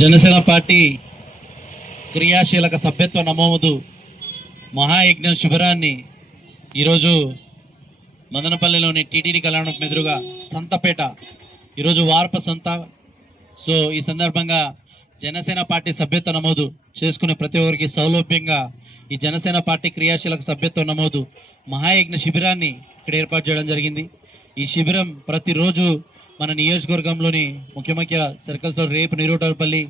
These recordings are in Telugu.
జనసేన పార్టీ క్రియాశీలక సభ్యత్వ నమోదు మహాయజ్ఞం శిబిరాన్ని ఈరోజు మదనపల్లిలోని టీటీడీ కళ్యాణం ఎదురుగా సంతపేట ఈరోజు వార్ప సంత. సో ఈ సందర్భంగా జనసేన పార్టీ సభ్యత్వ నమోదు చేసుకునే ప్రతి ఒక్కరికి సౌలభ్యంగా ఈ జనసేన పార్టీ క్రియాశీలక సభ్యత్వ నమోదు మహాయజ్ఞ శిబిరాన్ని ఇక్కడ ఏర్పాటు చేయడం జరిగింది. ఈ శిబిరం ప్రతిరోజు మన నియోజకవర్గంలోని ముఖ్య ముఖ్య సర్కిల్స్లో రేపు నిరోటపల్లి,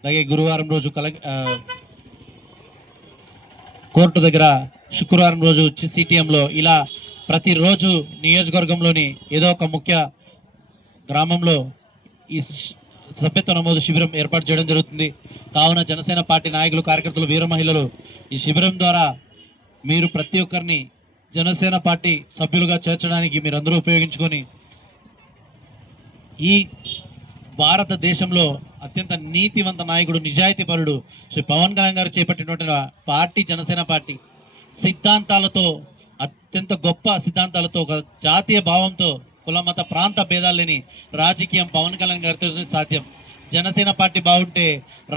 అలాగే గురువారం రోజు కోర్టు దగ్గర, శుక్రవారం రోజు సిటిఎంలో, ఇలా ప్రతిరోజు నియోజకవర్గంలోని ఏదో ఒక ముఖ్య గ్రామంలో ఈ సభ్యత్వ నమోదు శిబిరం ఏర్పాటు చేయడం జరుగుతుంది. కావున జనసేన పార్టీ నాయకులు, కార్యకర్తలు, వీర మహిళలు ఈ శిబిరం ద్వారా మీరు ప్రతి ఒక్కరిని జనసేన పార్టీ సభ్యులుగా చేర్చడానికి మీరందరూ ఉపయోగించుకొని ఈ భారతదేశంలో అత్యంత నీతివంత నాయకుడు, నిజాయితీపరుడు శ్రీ పవన్ కళ్యాణ్ గారు చేపట్టినటువంటి పార్టీ జనసేన పార్టీ సిద్ధాంతాలతో, అత్యంత గొప్ప సిద్ధాంతాలతో, ఒక జాతీయ భావంతో, కుల మత ప్రాంత భేదాలు లేని రాజకీయం పవన్ కళ్యాణ్ గారితో సాధ్యం. జనసేన పార్టీ బాగుంటే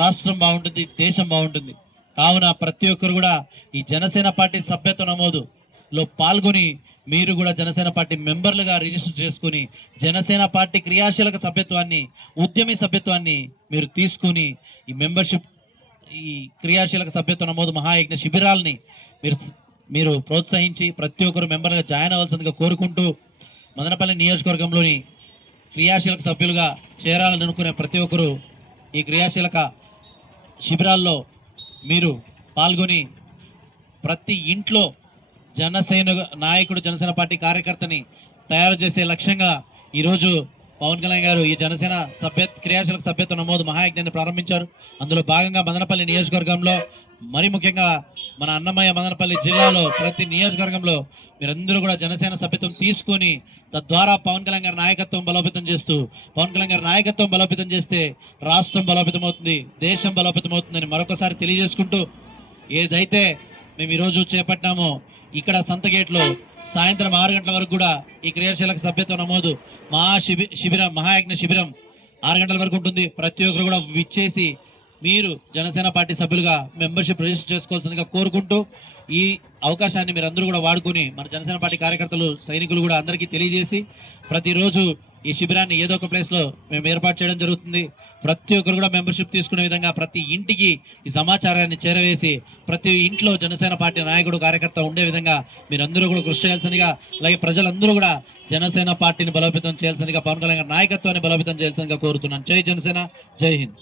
రాష్ట్రం బాగుంటుంది, దేశం బాగుంటుంది. కావున ప్రతి ఒక్కరు కూడా ఈ జనసేన పార్టీ సభ్యత్వ నమోదులో పాల్గొని మీరు కూడా జనసేన పార్టీ మెంబర్లుగా రిజిస్టర్ చేసుకుని జనసేన పార్టీ క్రియాశీలక సభ్యత్వాన్ని, ఉద్యమీ సభ్యత్వాన్ని మీరు తీసుకుని ఈ మెంబర్షిప్, ఈ క్రియాశీలక సభ్యత్వ నమోదు మహాయజ్ఞ శిబిరాలని మీరు ప్రోత్సహించి ప్రతి ఒక్కరు మెంబర్గా జాయిన్ అవ్వాల్సిందిగా కోరుకుంటూ, మదనపల్లి నియోజకవర్గంలోని క్రియాశీలక సభ్యులుగా చేరాలని అనుకునే ప్రతి ఒక్కరు ఈ క్రియాశీలక శిబిరాల్లో మీరు పాల్గొని ప్రతి ఇంట్లో జనసేన నాయకుడు, జనసేన పార్టీ కార్యకర్తని తయారు చేసే లక్ష్యంగా ఈరోజు పవన్ కళ్యాణ్ గారు ఈ జనసేన క్రియాశీలక సభ్యత్వ నమోదు మహాయజ్ఞాన్ని ప్రారంభించారు. అందులో భాగంగా మదనపల్లి నియోజకవర్గంలో, మరి ముఖ్యంగా మన అన్నమయ్య మదనపల్లి జిల్లాలో ప్రతి నియోజకవర్గంలో మీరందరూ కూడా జనసేన సభ్యత్వం తీసుకొని తద్వారా పవన్ కళ్యాణ్ గారి నాయకత్వం బలోపేతం చేస్తూ, పవన్ కళ్యాణ్ గారి నాయకత్వం బలోపేతం చేస్తే రాష్ట్రం బలోపేతం అవుతుంది, దేశం బలోపేతం అవుతుందని మరొకసారి తెలియజేసుకుంటూ, ఏదైతే మేము ఈరోజు చేపట్టామో ఇక్కడ సంత గేట్లో సాయంత్రం 6 గంటల వరకు కూడా ఈ క్రియాశీలక సభ్యత్వ నమోదు మహాయజ్ఞ శిబిరం 6 గంటల వరకు ఉంటుంది. ప్రతి ఒక్కరు కూడా విచ్చేసి మీరు జనసేన పార్టీ సభ్యులుగా మెంబర్షిప్ రిజిస్టర్ చేసుకోవాల్సిందిగా కోరుకుంటూ, ఈ అవకాశాన్ని మీరు అందరూ కూడా వాడుకొని మన జనసేన పార్టీ కార్యకర్తలు, సైనికులు కూడా అందరికీ తెలియజేసి ప్రతిరోజు ఈ శిబిరాన్ని ఏదో ఒక ప్లేస్లో మేము ఏర్పాటు చేయడం జరుగుతుంది. ప్రతి ఒక్కరు కూడా మెంబర్షిప్ తీసుకునే విధంగా ప్రతి ఇంటికి ఈ సమాచారాన్ని చేరవేసి ప్రతి ఇంట్లో జనసేన పార్టీ నాయకుడు, కార్యకర్త ఉండే విధంగా మీరందరూ కూడా కృషి చేయాల్సిందిగా, అలాగే ప్రజలందరూ కూడా జనసేన పార్టీని బలోపేతం చేయాల్సిందిగా, పవన్ కళ్యాణ్ నాయకత్వాన్ని బలోపేతం చేయాల్సిందిగా కోరుతున్నాను. జై జనసేన, జై హింద్.